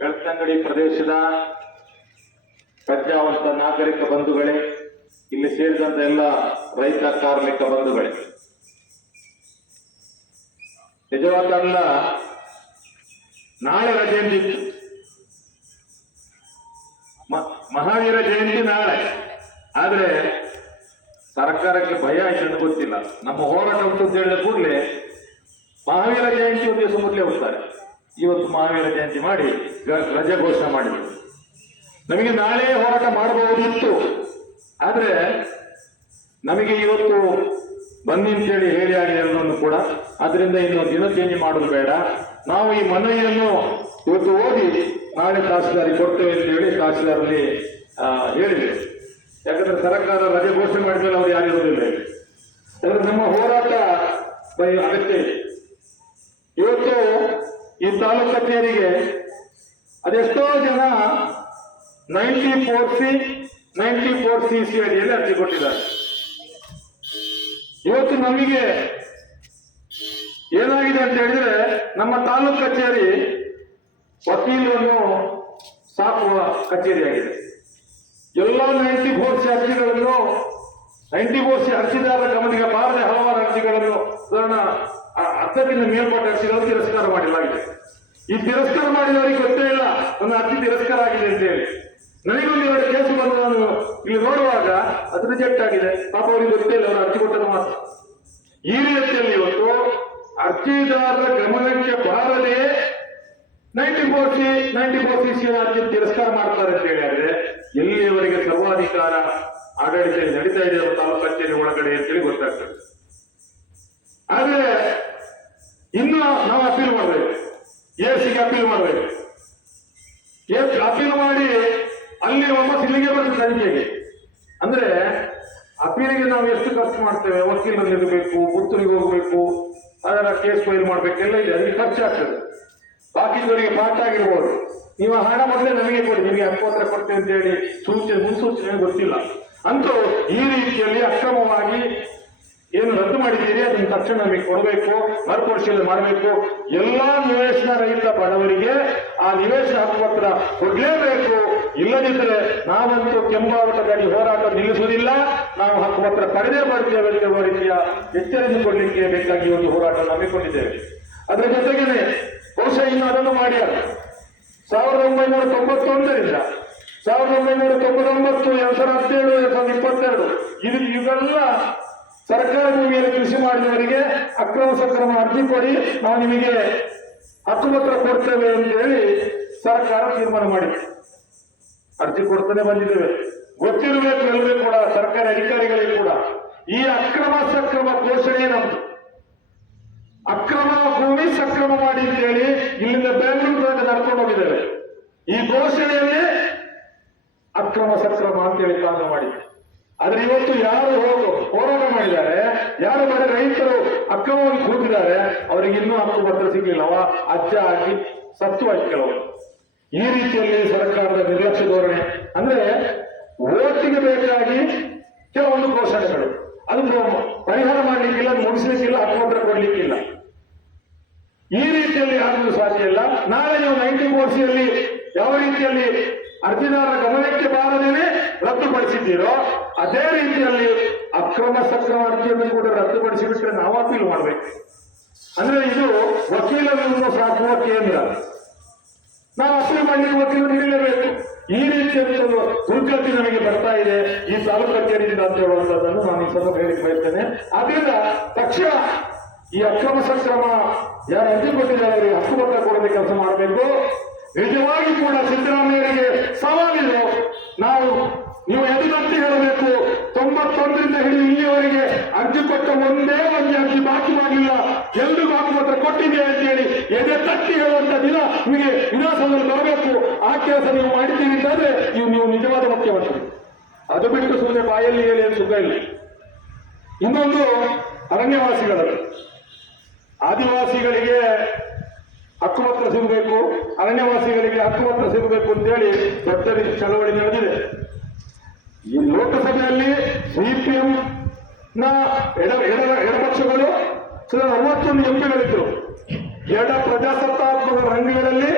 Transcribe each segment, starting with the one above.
ಬೆಳ್ತಂಗಡಿ ಪ್ರದೇಶದ ಪ್ರಜ್ಞಾವಂತ ನಾಗರಿಕ ಬಂಧುಗಳೇ, ಇಲ್ಲಿ ಸೇರಿದಂತ ಎಲ್ಲ ರೈತ ಕಾರ್ಮಿಕ ಬಂಧುಗಳೇ, ನಿಜವಾದಲ್ಲ ನಾಳೆ ರಜೆ ಇತ್ತು. ಮಹಾವೀರ ಜಯಂತಿ ನಾಳೆ. ಆದ್ರೆ ಸರ್ಕಾರಕ್ಕೆ ಭಯ ಆಯ್ತು ಅಂತ ಗೊತ್ತಿಲ್ಲ. ನಮ್ಮ ಹೋರಾಟ ಅಂತ ಹೇಳಿದ ಕೂಡಲೇ ಮಹಾವೀರ ಜಯಂತಿ ಒಂದು ದಿವಸ ಮೊದಲೇ ಹೋಗ್ತಾರೆ. ಇವತ್ತು ಮಹಾವೀರ ಜಯಂತಿ ಮಾಡಿ ರಜೆ ಘೋಷಣೆ ಮಾಡಿದ್ರು. ನಮಗೆ ನಾಳೆ ಹೋರಾಟ ಮಾಡಬಹುದಿತ್ತು, ಆದ್ರೆ ನಮಗೆ ಇವತ್ತು ಬನ್ನಿ ಅಂತೇಳಿ ಹೇಳಿ ಆಗಿ ಎಲ್ಲರನ್ನು ಕೂಡ. ಆದ್ರಿಂದ ಇನ್ನು ದಿನ ಚೇಂಜ್ ಮಾಡೋದು ಬೇಡ. ನಾವು ಈ ಮನವಿಯನ್ನು ಇವತ್ತು ಓದಿ ನಾಳೆ ತಹಸೀಲ್ದಾರಿಗೆ ಕೊಡ್ತೇವೆ ಅಂತ ಹೇಳಿ ತಹಸೀಲ್ದಾರಲ್ಲಿ ಹೇಳಿದೆ. ಯಾಕಂದ್ರೆ ಸರ್ಕಾರ ರಜೆ ಘೋಷಣೆ ಮಾಡಿದ್ಮೇಲೆ ಅವ್ರು ಯಾರಿರೋದಿಲ್ಲ. ಯಾಕಂದ್ರೆ ನಮ್ಮ ಹೋರಾಟ ಅಗತ್ಯ ಇದೆ. ಇವತ್ತು ಈ ತಾಲೂಕು ಕಚೇರಿಗೆ ಅದೆಷ್ಟೋ ಜನ 94C ಅಡಿಯಲ್ಲಿ ಅರ್ಜಿ ಕೊಟ್ಟಿದ್ದಾರೆ. ಇವತ್ತು ನಮಗೆ ಏನಾಗಿದೆ ಅಂತ ಹೇಳಿದ್ರೆ, ನಮ್ಮ ತಾಲೂಕು ಕಚೇರಿ ವಕೀಲರನ್ನು ಸಾಕುವ ಕಚೇರಿಯಾಗಿದೆ. ಎಲ್ಲ 94C ಅರ್ಜಿಗಳನ್ನು 94C ಅರ್ಜಿದಾರರ ಗಮನಿಗೆ ಬಾರದೆ ಹಲವಾರು ಅರ್ಜಿಗಳನ್ನು ಅರ್ಥಕ್ಕಿಂತ ಮೇಲ್ಪಟ್ಟ ಅರ್ಜಿಗಳನ್ನು ತಿರಸ್ಕಾರ ಮಾಡಲಾಗಿದೆ. ಈ ತಿರಸ್ಕಾರ ಮಾಡಿದವರಿಗೆ ಗೊತ್ತೇ ಇಲ್ಲ ನನ್ನ ಅರ್ಜಿ ತಿರಸ್ಕಾರ ಆಗಿದೆ ಅಂತ ಹೇಳಿ. ನನಗೊಂದು 2 ಕೇಸು ಬಂದು ನಾನು ಇಲ್ಲಿ ನೋಡುವಾಗ ಅದು ರಿಜೆಕ್ಟ್ ಆಗಿದೆ. ಪಾಪ ಅವರಿಗೆ ಗೊತ್ತೇ ಇಲ್ಲ, ಅವರು ಅರ್ಜಿ ಕೊಟ್ಟದ್ದು ಮಾತ್ರ. ಈ ರೀತಿಯಲ್ಲಿ ಇವತ್ತು ಅರ್ಜಿದಾರರ ಗಮನಕ್ಕೆ ಬಾರದೆ 94C ಅರ್ಜಿ ತಿರಸ್ಕಾರ ಮಾಡ್ತಾರೆ ಅಂತ ಹೇಳಿದ್ರೆ ಎಲ್ಲಿಯವರೆಗೆ ಸರ್ವಾಧಿಕಾರ ಆಡಳಿತ ನಡೀತಾ ಇದೆ ತಾಲೂಕು ಕಚೇರಿ ಒಳಗಡೆ ಅಂತೇಳಿ ಗೊತ್ತಾಗ್ತದೆ. ಆದ್ರೆ ಇನ್ನು ನಾವು ಅಪೀಲ್ ಮಾಡಬೇಕು, ಎಸಿಗೆ ಅಪೀಲ್ ಮಾಡಬೇಕು. ಅಪೀಲ್ ಮಾಡಿ ಅಲ್ಲಿ ವಾಪಸ್ ಇಲ್ಲಿಗೆ ಬರುತ್ತೆ ತನಿಖೆಗೆ. ಅಂದ್ರೆ ಅಪೀಲಿಗೆ ನಾವು ಎಷ್ಟು ಖರ್ಚು ಮಾಡ್ತೇವೆ, ವಕೀಲರಲ್ಲಿ ಇರಬೇಕು, ಪುತ್ತೂರಿಗೆ ಹೋಗ್ಬೇಕು, ಅದರ ಕೇಸ್ ಫೈಲ್ ಮಾಡ್ಬೇಕೆಲ್ಲ ಇದೆ, ಅದಕ್ಕೆ ಖರ್ಚಾಗ್ತದೆ. ಬಾಕಿದವರಿಗೆ ಪಾಠ ಆಗಿರ್ಬೋದು. ನೀವು ಹಣ ಮೊದಲೇ ನಮಗೆ ಕೊಡಿ, ನಿಮಗೆ ಹಕ್ಕುಪತ್ರ ಕೊಡ್ತೇವೆ ಅಂತ ಹೇಳಿ ಮುನ್ಸೂಚನೆ ಗೊತ್ತಿಲ್ಲ. ಅಂತೂ ಈ ರೀತಿಯಲ್ಲಿ ಅಕ್ರಮವಾಗಿ ಏನು ರದ್ದು ಮಾಡಿದ್ದೀರಿ ಅದನ್ನು ತಕ್ಷಣ ನಮಗೆ ಕೊಡಬೇಕು, ಮರುಪರಿಶೀಲನೆ ಮಾಡಬೇಕು. ಎಲ್ಲಾ ನಿವೇಶನ ರಹಿತ ಬಡವರಿಗೆ ಆ ನಿವೇಶನ ಹಕ್ಕುಪತ್ರ ಕೊಡ್ಲೇಬೇಕು. ಇಲ್ಲದಿದ್ದರೆ ನಾವಂತೂ ಕೆಂಬಾವಟದಲ್ಲಿ ಹೋರಾಟ ನಿಲ್ಲಿಸುವುದಿಲ್ಲ, ನಾವು ಹಕ್ಕುಪತ್ರ ಪಡೆದೇ ಬರ್ತೇವೆ ಎನ್ನುವ ರೀತಿಯ ಎಚ್ಚರಿಕೆ ಕೊಡಲಿಕ್ಕೆ ಬೇಕಾಗಿ ಒಂದು ಹೋರಾಟ ನಂಬಿಕೊಂಡಿದ್ದೇವೆ. ಅದರ ಜೊತೆಗೇನೆ ಬಹುಶಃ ಇನ್ನು ಅದನ್ನು ಮಾಡ್ಯಾರ 1991ರಿಂದ 1999, 2017, 2022 ಇವೆಲ್ಲ ಸರ್ಕಾರ ಭೂಮಿಯಲ್ಲಿ ಕೃಷಿ ಮಾಡಿದವರಿಗೆ ಅಕ್ರಮ ಸಕ್ರಮ ಅರ್ಜಿ ಕೊಡಿ, ನಾವು ನಿಮಗೆ ಹಕ್ಕುಪತ್ರ ಕೊಡ್ತೇವೆ ಅಂತ ಹೇಳಿ ಸರ್ಕಾರ ತೀರ್ಮಾನ ಮಾಡಿದೆ. ಅರ್ಜಿ ಕೊಡ್ತಾನೆ ಬಂದಿದ್ದೇವೆ. ಗೊತ್ತಿರಬೇಕು ಎಲ್ಲರೂ ಕೂಡ, ಸರ್ಕಾರಿ ಅಧಿಕಾರಿಗಳಿಗೆ ಕೂಡ. ಈ ಅಕ್ರಮ ಸಕ್ರಮ ಘೋಷಣೆ ನಮ್ದು. ಅಕ್ರಮ ಭೂಮಿ ಸಕ್ರಮ ಮಾಡಿ ಅಂತ ಹೇಳಿ ಇಲ್ಲಿಂದ ಬೆಂಗಳೂರು ನಡ್ಕೊಂಡು ಹೋಗಿದ್ದೇವೆ. ಈ ಘೋಷಣೆಯಲ್ಲಿ ಅಕ್ರಮ ಸಕ್ರಮ ಅಂತೇಳಿ ಕಾನೂನು ಮಾಡಿದೆ. ಆದ್ರೆ ಇವತ್ತು ಯಾರು ಹೋರಾಟ ಮಾಡಿದ್ದಾರೆ, ಯಾರು ಬಡ ರೈತರು ಅಕ್ರಮವಾಗಿ ಕೂತಿದ್ದಾರೆ, ಅವರಿಗೆ ಇನ್ನೂ ಹಕ್ಕುಪತ್ರ ಸಿಗ್ಲಿಲ್ಲವ, ಅಜ್ಜ ಆಗಿ ಸತ್ತು ಆಗಿ ಕೆಲವರು. ಈ ರೀತಿಯಲ್ಲಿ ಸರ್ಕಾರದ ನಿರ್ಲಕ್ಷ್ಯ ಧೋರಣೆ. ಅಂದ್ರೆ ಓಟಿಗೆ ಬೇಕಾಗಿ ಕೆಲವೊಂದು ಘೋಷಣೆಗಳು, ಅದು ಪರಿಹಾರ ಮಾಡ್ಲಿಕ್ಕಿಲ್ಲ, ಮುಗಿಸ್ಲಿಕ್ಕಿಲ್ಲ, ಹಕ್ಕುಪತ್ರ ಕೊಡ್ಲಿಕ್ಕಿಲ್ಲ. ಈ ರೀತಿಯಲ್ಲಿ ಆಗಲು ಸಾಧ್ಯ ಇಲ್ಲ. ನಾಳೆ ನೀವು 94Cಯಲ್ಲಿ ಯಾವ ರೀತಿಯಲ್ಲಿ ಅರ್ಜಿದಾರರ ಗಮನಕ್ಕೆ ಬಾರದೇನೆ ರದ್ದುಪಡಿಸಿದ್ದೀರೋ ಅದೇ ರೀತಿಯಲ್ಲಿ ಅಕ್ರಮ ಸಕ್ರಮ ಅರ್ಜಿಯನ್ನು ಕೂಡ ರದ್ದುಪಡಿಸಿಬಿಟ್ರೆ ನಾವು ಅಪೀಲ್ ಮಾಡ್ಬೇಕು. ಅಂದ್ರೆ ಇದು ವಕೀಲರನ್ನು ಸಾಕುವ ಕೇಂದ್ರ. ನಾವು ಅಪೀಲ್ ಮಾಡ್ಲಿಕ್ಕೆ ವಕೀಲರು ಇರಲೇಬೇಕು. ಈ ರೀತಿಯಲ್ಲಿ ದುರ್ಗತಿ ನಮಗೆ ಬರ್ತಾ ಇದೆ ಈ ತಾಲೂಕು ಕಚೇರಿಯಿಂದ ಅಂತ ಹೇಳುವಂತದ್ದನ್ನು ನಾನು ಈ ಸಂದರ್ಭ ಹೇಳಿಕ್ಕೆ ಬಯಸ್ತೇನೆ. ಆದ್ರಿಂದ ತಕ್ಷಣ ಈ ಅಕ್ರಮ ಸಕ್ರಮ ಯಾರು ಅರ್ಜಿ ಕೊಟ್ಟಿದ್ದಾರೆ ಅವರಿಗೆ ಹಕ್ಕುಪತ್ರ ಕೊಡದೆ ಕೆಲಸ ಮಾಡಬೇಕು. ನಿಜವಾಗಿ ಕೂಡ ಸಿದ್ದರಾಮಯ್ಯರಿಗೆ ಸವಾಲಿದೆ. ನೀವು ಎದುರತ್ತಿ ಹೇಳಬೇಕು, 91ರಿಂದ ಹಿಡಿದು ಇಲ್ಲಿಯವರೆಗೆ ಅರ್ಜಿ ಕೊಟ್ಟ ಒಂದೇ ಒಂದು ಅರ್ಜಿ ಬಾಕಿ ಮಾಡಲಿಲ್ಲ, ಎಲ್ರಿಗೂ ಹಕ್ಕುಪತ್ರ ಕೊಟ್ಟಿದೆ ಅಂತ ಹೇಳಿ ಎದೆ ತಟ್ಟಿ ಹೇಳುವಂತ ದಿನ ನಿಮಗೆ ವಿಧಾನಸೌಧದಲ್ಲಿ ಬರಬೇಕು. ಆ ಕೆಲಸ ನೀವು ಮಾಡಿದ್ದೀರಿ ಅಂತಂದ್ರೆ ನೀವು ನಿಜವಾದ ಮುಖ್ಯಮಂತ್ರಿ. ಅದು ಬಿಟ್ಟು ಸುಮ್ಮನೆ ಬಾಯಲ್ಲಿ ಹೇಳಿ ಏನು ಸುಖ ಇಲ್ಲ. ಇನ್ನೊಂದು ಅರಣ್ಯವಾಸಿಗಳು, ಆದಿವಾಸಿಗಳಿಗೆ ಹಕ್ಕುಪತ್ರ ಸಿಗಬೇಕು, ಅರಣ್ಯವಾಸಿಗಳಿಗೆ ಹಕ್ಕುಪತ್ರ ಸಿಗಬೇಕು ಅಂತೇಳಿ ದೊಡ್ಡ ರೀತಿ ಚಳವಳಿ ನಡೆದಿದೆ. ಈ ಲೋಕಸಭೆಯಲ್ಲಿ ಸಿಪಿಎಂ ನ ಎಡಪಕ್ಷಗಳು 41 ಎಂಪಿಗಳಿದ್ರು. ಎಡ ಪ್ರಜಾಸತ್ತಾತ್ಮಕ ರಂಗಗಳಲ್ಲಿ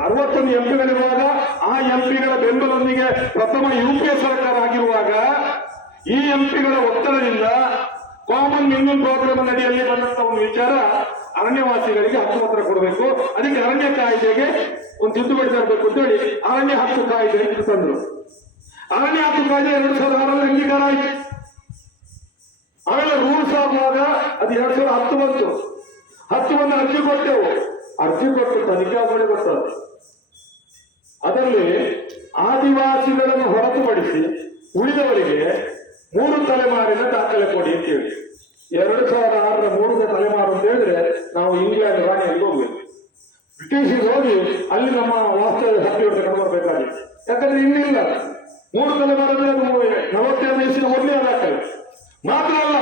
61 ಎಂಪಿಗಳಿರುವಾಗ ಆ ಎಂಪಿಗಳ ಬೆಂಬಲದೊಂದಿಗೆ ಪ್ರಥಮ UPA ಸರ್ಕಾರ ಆಗಿರುವಾಗ ಈ ಎಂಪಿಗಳ ಒತ್ತಡದಿಂದ ಕಾಮನ್ ಮಿನಿಮಮ್ ಪ್ರೋಗ್ರಾಮ್ ಅಡಿಯಲ್ಲಿ ಬಂದಂತ ಒಂದು ವಿಚಾರ ಅರಣ್ಯವಾಸಿಗಳಿಗೆ ಹಕ್ಕುಪತ್ರ ಕೊಡಬೇಕು, ಅದಕ್ಕೆ ಅರಣ್ಯ ಕಾಯ್ದೆಗೆ ಒಂದು ತಿದ್ದುಪಡಿ ತರಬೇಕು ಅಂತ ಹೇಳಿ ಅರಣ್ಯ ಹಕ್ಕು ಕಾಯ್ದೆ ಅಂತ ತಂದ್ರು. ಅರಣ್ಯ ಹಕ್ಕು ಕಾಯ್ದೆ 2006 ಅಂಗೀಕಾರ ಆಯ್ತು. ಆಮೇಲೆ ರೂಲ್ಸ್ ಆಗುವಾಗ ಅದು 2010 ಬಂತು. 10 ಬಂದು ಅರ್ಜಿ ಕೊಟ್ಟೆವು. ಅರ್ಜಿ ಕೊಟ್ಟು ತನಿಖೆ ಆಗೋಡೆ ಗೊತ್ತದು. ಅದರಲ್ಲಿ ಆದಿವಾಸಿಗಳನ್ನು ಹೊರತುಪಡಿಸಿ ಉಳಿದವರಿಗೆ 3 ತಲೆಮಾರಿನ ದಾಖಲೆ ಕೊಡಿ ಅಂತ ಹೇಳಿ 2006 3ನೇ ತಲೆಮಾರು ಅಂತ ಹೇಳಿದ್ರೆ ನಾವು ಇಂಗ್ಲೆಂಡ್ ರಾಣಿಯಲ್ಲಿ ಹೋಗ್ಬೇಕು, ಬ್ರಿಟಿಷಿಗೆ ಹೋಗಿ ಅಲ್ಲಿ ನಮ್ಮ ವಾಸ್ತವ್ಯ ಸರ್ಟಿಫಿಕೇಟ್ ತಗೊಂಡು ಬರ್ಬೇಕಾಗಿತ್ತು. ಯಾಕಂದ್ರೆ ಇನ್ನಿಲ್ಲ 3 ತಲೆಮಾರು ಅಂದ್ರೆ 42 ವಯಸ್ಸಿನ ಮೊದಲೇ ದಾಖಲೆ ಮಾತ್ರ ಅಲ್ಲ,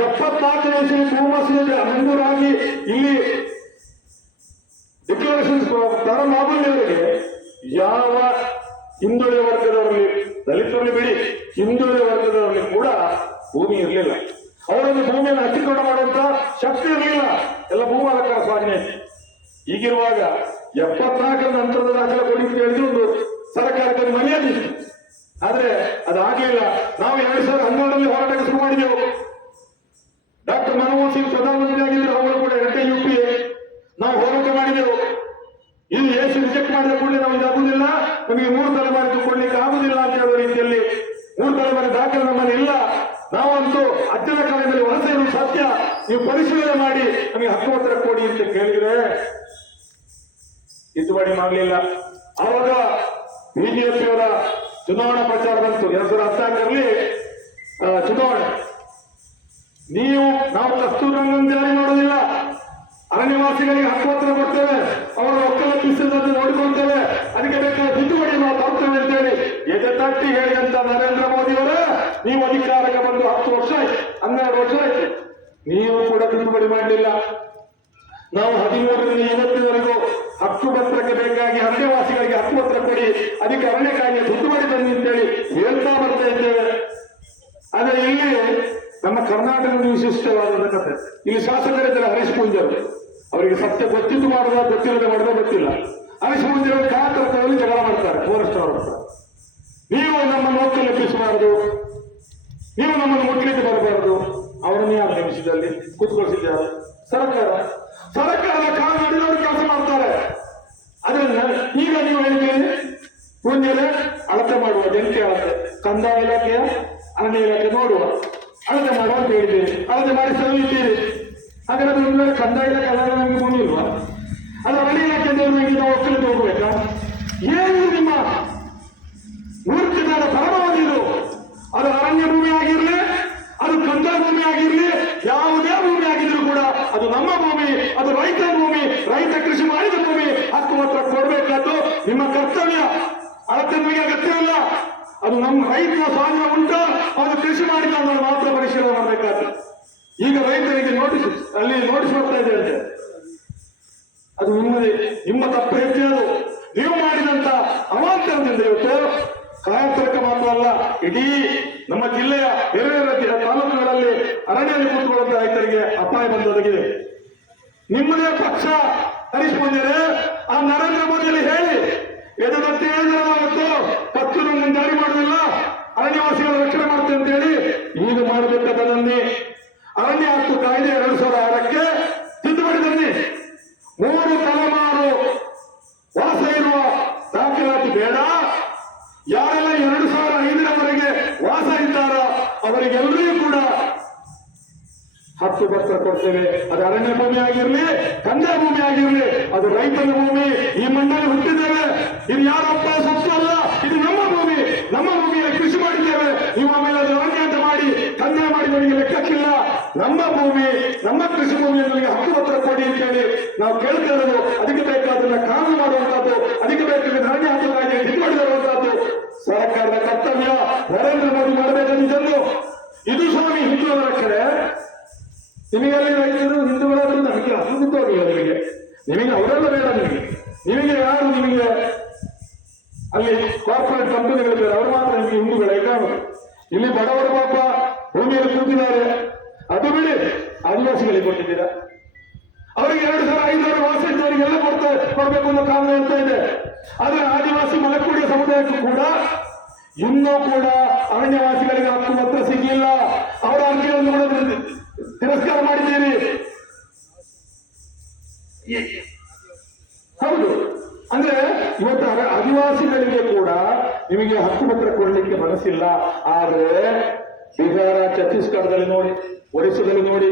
74 ವಯಸ್ಸಿನ ಭೂಮಸಿಗೆ ಮಂಜೂರಾಗಿ ಇಲ್ಲಿ ಡಿಕ್ಲರೇಷನ್ ಪ್ರಾರಂಭ ಆಗುವವರೆಗೆ ಯಾವ ಹಿಂದುಳಿದ ವರ್ಗದವರಲ್ಲಿ, ದಲಿತರಲ್ಲಿ ಬಿಡಿ, ಹಿಂದುಳಿದ ವರ್ಗದವರಲ್ಲಿ ಕೂಡ ಭೂಮಿ ಇರಲಿಲ್ಲ. ಅವರಲ್ಲಿ ಭೂಮಿಯನ್ನು ಅತಿಕ್ರಮಣ ಮಾಡುವಂತ ಶಕ್ತಿ ಇರಲಿಲ್ಲ, ಎಲ್ಲ ಭೂಮಾಲಕರ ಸ್ವಾಧೀನ. ಹೀಗಿರುವಾಗ 74 ನಂತರದ ದಾಖಲೆ ಕೊಡಿ ಅಂತ ಹೇಳಿದ್ರು ಒಂದು ಸರ್ಕಾರಕ್ಕೆ ಮರ್ಯಾದೆ ಇತ್ತು. ಆದ್ರೆ ಅದಾಗಲಿಲ್ಲ. ನಾವು 2012 ಹೋರಾಟ ಶುರು ಮಾಡಿದೆವು. ಡಾಕ್ಟರ್ ಮನಮೋಹನ್ ಸಿಂಗ್ ಪ್ರಧಾನಮಂತ್ರಿ ಆಗಿದ್ರು, ಅವರು ಕೂಡ 2 UPA. ನಾವು ಹೋರಾಟ ಮಾಡಿದೆವು. ಇದು ಎಷ್ಟು ರಿಜೆಕ್ಟ್ ಮಾಡಿದ ಕೂಡಲೇ ನಾವು ಇದಾಗುವುದಿಲ್ಲ, ನಮಗೆ 3 ತಲೆಮಾರಿ ಕೊಡ್ಲಿಕ್ಕೆ ಆಗುದಿಲ್ಲ ಅಂತ ಹೇಳುವ ರೀತಿಯಲ್ಲಿ 3 ತಲೆಮಾರಿ ದಾಖಲೆ ನಮ್ಮಲ್ಲಿ ಇಲ್ಲ. ನಾವಂತೂ ಅಜ್ಜನ ಕಾಲದಲ್ಲಿ ವಲಸೆ ಇರುವುದು ಸತ್ಯ, ನೀವು ಪರಿಶೀಲನೆ ಮಾಡಿ ನಮಗೆ ಹಕ್ಕುಪತ್ರ ಕೊಡಿ ಅಂತ ಕೇಳಿದ್ರೆ ತಿದ್ದುಪಡಿ ಮಾಡಲಿಲ್ಲ. ಆವಾಗ ಬಿಜೆಪಿಯವರ ಚುನಾವಣಾ ಪ್ರಚಾರ ಬಂತು 2014ರಲ್ಲಿ ಚುನಾವಣೆ. ನಾವು ಕಸ್ತೂರಿ ರಂಗನ್ ಜಾರಿ ಮಾಡುವುದಿಲ್ಲ, ಅರಣ್ಯವಾಸಿಗಳಿಗೆ ಹಕ್ಕುಪತ್ರ ಕೊಡ್ತೇವೆ, ಅವರ ಒಕ್ಕಲಪಿಸಿದಂತೆ ನೋಡಿಕೊಳ್ತೇವೆ, ಅದಕ್ಕೆ ಬೇಕಾದ ತಿದ್ದುಪಡಿ ನಾವು ತರ್ತೇವೆ ಅಂತೇಳಿ ಎದೆ ತಟ್ಟಿ ಹೇಳಿದಂತ ನರೇಂದ್ರ ಮೋದಿಯವರ ನೀವು ಅಧಿಕಾರಕ್ಕೆ ಬಂದು 10 ವರ್ಷ ಆಯ್ತು, 12 ವರ್ಷ ಆಯ್ತು, ನೀವು ಕೂಡ ತಿದ್ದುಪಡಿ ಮಾಡಲಿಲ್ಲ. ನಾವು 13ರಿಂದ ಇವತ್ತಿನವರೆಗೂ ಹಕ್ಕುಪತ್ರಕ್ಕೆ ಬೇಕಾಗಿ ಅರಣ್ಯವಾಸಿಗಳಿಗೆ ಹಕ್ಕುಪತ್ರ ಕೊಡಿ, ಅದಕ್ಕೆ ಅರಣ್ಯ ಕಾಯ್ದೆ ತಿದ್ದುಪಡಿ ಬನ್ನಿ ಅಂತೇಳಿ ಹೇಳ್ತಾ ಬರ್ತಾ ಇದ್ದೇವೆ. ಆದ್ರೆ ಇಲ್ಲಿ ನಮ್ಮ ಕರ್ನಾಟಕದ ವಿಶಿಷ್ಟವಾದ ಕಥೆ. ಇಲ್ಲಿ ಶಾಸಕರಿದ್ದಾರೆ ಹರೀಶ್ ಪೂಂಜರು, ಅವರಿಗೆ ಸತ್ಯ ಗೊತ್ತಿದ್ದು ಮಾಡುವ ಗೊತ್ತಿಲ್ಲದೆ ಮಾಡುವ ಗೊತ್ತಿಲ್ಲ. ಹರೀಶ್ ಪೂಂಜರು ಕಾತರದಲ್ಲಿ ಜಗಳ ಮಾಡ್ತಾರೆ ಫಾರೆಸ್ಟ್ ಅವರ ಹತ್ರ. ನೀವು ನಮ್ಮನ್ನು ಒಕ್ಕಲೆಪ್ಪಿಸಬಾರದು, ನೀವು ನಮ್ಮನ್ನು ಮುಟ್ಲಿಕ್ಕೆ ಬರಬಾರದು. ಅವರನ್ನು ಯಾರು ನೇಮಿಸಿದಲ್ಲಿ ಕೂತ್ಕೊಳಿಸಿದ್ದಾರೆ? ಸರ್ಕಾರದ ಕಾನೂನಿನವರು ಕೆಲಸ ಮಾಡ್ತಾರೆ. ಅದರಿಂದ ಈಗ ನೀವು ಹೇಳ್ತೀರಿ ಪೂಂಜರೆ ಅಳತೆ ಮಾಡುವ, ಜಂಟಿ ಅಳತೆ, ಕಂದಾಯ ಇಲಾಖೆಯ ಅರಣ್ಯ ಇಲಾಖೆ ನೋಡುವ, ಅಳತೆ ಮಾಡುವ ಅಂತ ಹೇಳಿದ್ದೀರಿ, ಅಳತೆ ಮಾಡಿ ಸಲ್ಲಿದ್ದೀರಿ. ಹಾಗಾದ್ರೆ ಕಂದಾಯ ಇಲಾಖೆ ಅಲ್ಲ ನಮಗೆ ಭೂಮಿ ಇಲ್ವಾ? ಅದು ಅರಣ್ಯ ಇಲಾಖೆ ನಮಗೆ ನಾವು ಒಕ್ಕಲಿಗೆ ಹೋಗ್ಬೇಕಾ? ಏನು ನಿಮ್ಮ ಮೂರ್ತಿದಾರ ಪರಮವಾದಿದು? ಅದು ಅರಣ್ಯ ಭೂಮಿ ಆಗಿರ್ಲಿ, ಅದು ಕಂದಾಯ ಭೂಮಿ ಆಗಿರ್ಲಿ, ಯಾವುದೇ ಭೂಮಿ ಆಗಿದ್ರು ಕೂಡ ಅದು ನಮ್ಮ ಭೂಮಿ, ಅದು ರೈತರ ಭೂಮಿ, ರೈತ ಕೃಷಿ ಮಾಡಿದ ಭೂಮಿ, ಹಕ್ಕುಪತ್ರ ಕೊಡಬೇಕಾದ್ದು ನಿಮ್ಮ ಕರ್ತವ್ಯ. ಅಳತೆ ನಮಗೆ ಅಗತ್ಯವಿಲ್ಲ. ಅದು ನಮ್ಮ ರೈತರ ಸ್ವಾಧೀನ ಉಂಟು, ಅವನು ಕೃಷಿ ಮಾಡಿದ ಅನ್ನೋದು ಮಾತ್ರ ಪರಿಶೀಲನೆ ಮಾಡಬೇಕಾದ್ರೆ. ಈಗ ರೈತರಿಗೆ ನೋಟಿಸ್ ಬರ್ತಾ ಇದೆ ಅಂತೆ. ಅದು ನಿಮ್ಮ ತಪ್ಪು ಹೆಚ್ಚು. ನೀವು ಮಾಡಿದಂತ ಅವಾಂತರದಿಂದ ಇವತ್ತು ಕಾಯಂತರಕ ಮಾತ್ರ ಅಲ್ಲ, ಇಡೀ ನಮ್ಮ ಜಿಲ್ಲೆಯ ಬೇರೆ ಬೇರೆ ತಾಲೂಕುಗಳಲ್ಲಿ ಅರಣ್ಯದಲ್ಲಿ ಕೂತ್ಕೊಳ್ಳುವಂತ ರೈತರಿಗೆ ಅಪಾಯ ಬಂದೊದಗಿದೆ. ನಿಮ್ಮದೇ ಪಕ್ಷ ಹರೀಶ್ ಪೂಂಜರೆ ಆ ನರೇಂದ್ರ ಮೋದಿಯಲ್ಲಿ ಹೇಳಿ ಎದುರತ್ತೆ ಹೇಳಿದ್ರವತ್ತು ಕಸ್ತೂರಿ ರಂಗನ್ ಜಾರಿ ಮಾಡುವುದಿಲ್ಲ, ಅರಣ್ಯವಾಸಿಗಳ ರಕ್ಷಣೆ ಮಾಡ್ತೇವೆ ಅಂತ ಹೇಳಿ ಈಗ ಮಾಡಬೇಕಾದಲ್ಲಿ ಅರಣ್ಯ ಹಕ್ಕು ಕಾಯ್ದೆ 2006ಕ್ಕೆ ತಿದ್ದುಪಡಿ ತನ್ನಿ. 3 ತಲೆಮಾರು ವಾಸ ಇರುವ ದಾಖಲಾತಿ ಬೇಡ. ಯಾರೆಲ್ಲ 2005ರವರೆಗೆ ವಾಸ ಇದ್ದಾರೋ ಅವರಿಗೆಲ್ಲರಿಗೂ ಕೂಡ ಹಕ್ಕುಪತ್ರ ಕೊಡ್ತೇವೆ. ಅದು ಅರಣ್ಯ ಭೂಮಿ ಆಗಿರ್ಲಿ, ಕಂದಾಯ ಭೂಮಿ ಆಗಿರ್ಲಿ, ಅದು ರೈತನ ಭೂಮಿ. ಈ ಮಣ್ಣಲ್ಲಿ ಹುಟ್ಟಿದ್ದೇವೆ, ಇದು ಯಾರಪ್ಪ ಸೊತ್ತು ಅಲ್ಲ, ಇದು ನಮ್ಮ ಭೂಮಿ. ನಮ್ಮ ಭೂಮಿಯಲ್ಲಿ ಕೃಷಿ ಮಾಡಿದ್ದೇವೆ. ನೀವು ಆಮೇಲೆ ಅದು ಅರಣ್ಯ ಅಂತ ಮಾಡಿ ಕಂದಾಯ ಮಾಡಿದವರಿಗೆ ಲೆಕ್ಕಕ್ಕಿಲ್ಲ. ನಮ್ಮ ಭೂಮಿ, ನಮ್ಮ ಕೃಷಿ ಭೂಮಿಯಲ್ಲಿ ಹಕ್ಕುಪತ್ರ ಕೊಡಿ ಅಂತ ಹೇಳಿ ನಾವು ಕೇಳ್ತಾ ಇರೋದು. ಅದಕ್ಕೆ ಬೇಕಾದನ್ನ ಕಾನೂನು ಮಾಡುವಂತಹದ್ದು, ಅದಕ್ಕೆ ಬೇಕಾದ ಅರಣ್ಯ ಹಕ್ಕು ಕಾಯ್ದೆ ತಿದ್ದುಪಡಿ ತರುವಂತಹದ್ದು ಸರ್ಕಾರದ ಕರ್ತವ್ಯ. ನರೇಂದ್ರ ಮೋದಿ ಮಾಡಬೇಕಾಗಿದ್ದನ್ನು ಇದು ಸ್ವಾಮಿ ಹಿಂದುಳಿದ ರಕ್ಷಣೆ. ನಿಮಗೆಲ್ಲಿ ರೈತರು ಹಿಂದೂಗಳಾದ್ರೂ ನಮಗೆ ಅಸಂಬಿದ್ದವಾಗಿಲ್ಲ. ನಿಮಗೆ ಅವರೆಲ್ಲ ಬೇಡ. ನಿಮಗೆ ಯಾರು ನಿಮಗೆ ಅಲ್ಲಿ ಕಾರ್ಪೊರೇಟ್ ಕಂಪನಿಗಳು ಬೇರೆ, ಅವರು ಮಾತ್ರ ನಿಮಗೆ ಹಿಂದೂಗಳೇ ಕಾಣುದು. ಇಲ್ಲಿ ಬಡವರು ಪಾಪ ಭೂಮಿಯಲ್ಲಿ ಕೂತಿದ್ದಾರೆ, ಅದು ಬಿಡಿ ಆದಿವಾಸಿಗಳಿಗೆ ಕೊಟ್ಟಿದ್ದೀರಾ. ಅವರಿಗೆ 2,500 ವಾಸ ಇದ್ದವರಿಗೆಲ್ಲ ಕೊಡಬೇಕು ಅನ್ನೋ ಕಾನೂನು ಹೇಳ್ತಾ ಇದೆ. ಆದ್ರೆ ಆದಿವಾಸಿ ಮಲೆಕುಡಿಯ ಸಮುದಾಯಕ್ಕೂ ಕೂಡ ಇನ್ನೂ ಕೂಡ ಅರಣ್ಯವಾಸಿಗಳಿಗೆ ಹಕ್ಕು ಮಾತ್ರ ಸಿಗಲಿಲ್ಲ. ಅವರ ಅರ್ಜಿಗಳನ್ನು ಕೂಡ ತಿರಸ್ಕಾರ ಮಾಡಿದ್ದೀರಿ. ಹೌದು, ಅಂದ್ರೆ ಇವತ್ತು ಆದಿವಾಸಿಗಳಿಗೆ ಕೂಡ ನಿಮಗೆ ಹಕ್ಕು ಪತ್ರ ಕೊಡಲಿಕ್ಕೆ ಮನಸ್ಸಿಲ್ಲ. ಆದ್ರೆ ಬಿಹಾರ, ಛತ್ತೀಸ್ಗಢದಲ್ಲಿ ನೋಡಿ, ಒರಿಸ್ಸಾದಲ್ಲಿ ನೋಡಿ,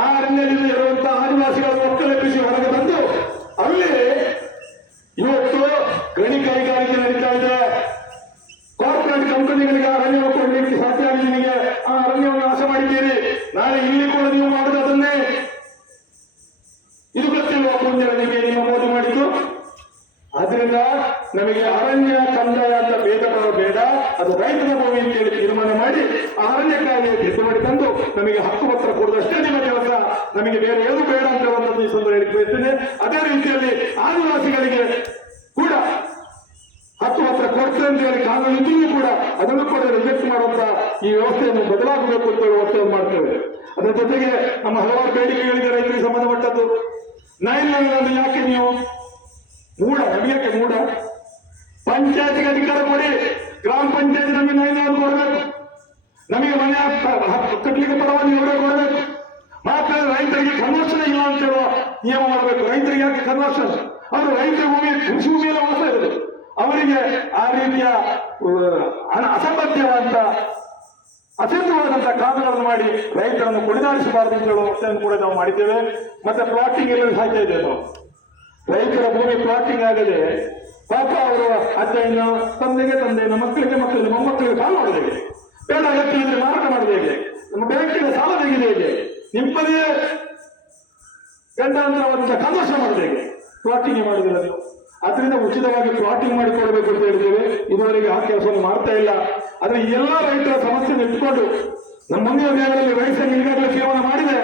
ಆ ಅರಣ್ಯದಿಂದ ಇರುವಂತಹ ಆದಿವಾಸಿಗಳನ್ನು ಒಕ್ಕಲೆಬ್ಬಿಸಿ ಹೊರಗೆ ತಂದು ಅಲ್ಲಿ ಇವತ್ತು ಗಣಿ ಕೈಗಾರಿಕೆ ನಡೀತಾ ಇದೆ. ಕಾರ್ಪೊರೇಟ್ ಕಂಪನಿಗಳಿಗೆ ಅರಣ್ಯ ಕೊಡಲಿಕ್ಕೆ ಸಾಧ್ಯ ಆಗಿದೆ. ನಿಮಗೆ ಆ ಅರಣ್ಯವನ್ನು ನಾಶ ಮಾಡಿದ್ದೀರಿ. ನಾಳೆ ಇಲ್ಲಿ ಕೂಡ ನೀವು ಮಾಡುದು ಅದನ್ನೇ. ಇದು ಗೊತ್ತಿಲ್ವಾ ಮುಂದೆ ನಿಮಗೆ ನಿಮ್ಮ ಮೋದಿ ಮಾಡಿದ್ದು? ಆದ್ರಿಂದ ನಮಗೆ ಅರಣ್ಯ ಕಂದಾಯ ಅಂತ ಭೇದಗಳು ಬೇಡ, ಅದು ರೈತರ ಭೂಮಿ ಅಂತ ಹೇಳಿ ತೀರ್ಮಾನ ಮಾಡಿ ಆ ಅರಣ್ಯ ಕಾಯ್ದೆ ತಿದ್ದುಪಡಿ ತಂದು ನಮಗೆ ಹಕ್ಕು ಪತ್ರ ಕೊಡುವುದಷ್ಟೇ ನಿಮ್ಮ ಕೆಲಸ. ನಮಗೆ ಬೇರೆ ಏನು ಬೇಡ ಅಂತ ಒಂದು ಸಂದರ್ಭ ಹೇಳಿ ಬಯಸ್ತೇನೆ. ಅದೇ ರೀತಿಯಲ್ಲಿ ಆದಿವಾಸಿಗಳಿಗೆ ಕೂಡ ಹಕ್ಕು ಪತ್ರ ಕೊಡ್ತೇವೆ ಅಂತ ಹೇಳಿ ಕಾನೂನು ಇದ್ರೂ ಕೂಡ ಅದನ್ನು ಕೂಡ ರಿಜೆಕ್ಟ್ ಮಾಡುವಂತ ಈ ವ್ಯವಸ್ಥೆಯನ್ನು ಬದಲಾಗಬೇಕು ಅಂತ ಹೇಳಿ ಒತ್ತಾಯ ಮಾಡ್ತೇವೆ. ಅದರ ಜೊತೆಗೆ ನಮ್ಮ ಹಲವಾರು ಬೇಡಿಕೆಗಳಿಗೆ ರೈತರಿಗೆ ಸಂಬಂಧಪಟ್ಟದ್ದು 911 ಯಾಕೆ ನೀವು ಮೂಡ, ನಮಗೆ ಮೂಡ? ಪಂಚಾಯತ್ಗೆ ಅಧಿಕಾರ ಕೊಡಿ. ಗ್ರಾಮ ಪಂಚಾಯತ್ ನಮಗೆ 911 ಕೊಡಬೇಕು. ನಮಗೆ ಮನೆ ಕಟ್ಟಲಿಕ್ಕೆ ಪರವಾಗಿ ಇವರೇ ಕೊಡಬೇಕು. ಮಾತ್ರ ರೈತರಿಗೆ ಕನ್ವರ್ಷನ್ ಇಲ್ಲ ಅಂತ ಹೇಳುವ ನಿಯಮ ಮಾಡಬೇಕು. ರೈತರಿಗೆ ಯಾಕೆ ಕನ್ವರ್ಷನ್? ಅವರು ರೈತರ ಭೂಮಿ, ಕೃಷಿ ಭೂಮಿಯಲ್ಲ ವಾಸ ಇರೋದು. ಅವರಿಗೆ ಆ ರೀತಿಯ ಅಸಂಖ್ಯವಾದಂತಹ ಕಾನೂನನ್ನು ಮಾಡಿ ರೈತರನ್ನು ಕುಣಿದಾಡಿಸಬಾರದು ಅಂತ ಹೇಳುವ ಒತ್ತಾಯನ್ನು ಕೂಡ ನಾವು ಮಾಡಿದ್ದೇವೆ. ಮತ್ತೆ ಪ್ಲಾಟಿಂಗ್ ಎಲ್ಲ ಸಾಧ್ಯ ಇದೆ. ನಾವು ರೈತರ ಭೂಮಿ ಪ್ಲಾಟಿಂಗ್ ಆಗದೆ ಪಾಪ ಅವರು ಅಜ್ಜನ ತಂದೆನ ಮಕ್ಕಳಿಗೆ ಮೊಮ್ಮಕ್ಕಳಿಗೆ ಸಾಲ ಮಾಡೋದು ಹೇಗೆ? ಬೇಡ ಅಗತ್ಯವಿದ್ರೆ ಮಾರಾಟ ಮಾಡೋದು ಹೇಗೆ? ನಮ್ಮ ಬ್ಯಾಂಕಿನ ಸಾಲ ತೆಗೆದು ಹೇಗೆ? ನಿಮ್ಮದೇ ಗಂಡಾಂತರವಾದಂತಹ ಕನ್ವರ್ಷನ್ ಮಾಡೋದು ಹೇಗೆ? ಪ್ಲಾಟಿಂಗ್ ಮಾಡುದಿಲ್ಲ ನೀವು. ಅದರಿಂದ ಉಚಿತವಾಗಿ ಪ್ಲಾಟಿಂಗ್ ಮಾಡಿಕೊಡ್ಬೇಕು ಅಂತ ಹೇಳಿದ್ದೇವೆ. ಇದುವರೆಗೆ ಆ ಕೆಲಸವನ್ನು ಮಾಡ್ತಾ ಇಲ್ಲ. ಆದ್ರೆ ಈ ಎಲ್ಲಾ ರೈತರ ಸಮಸ್ಯೆ ಇಟ್ಕೊಂಡು ನಮ್ಮ ಮುಂದಿನ ದಿನಗಳಲ್ಲಿ ರೈತರನ್ನು ಈಗಾಗಲೇ ತೀರ್ಮಾನ ಮಾಡಿದೆ,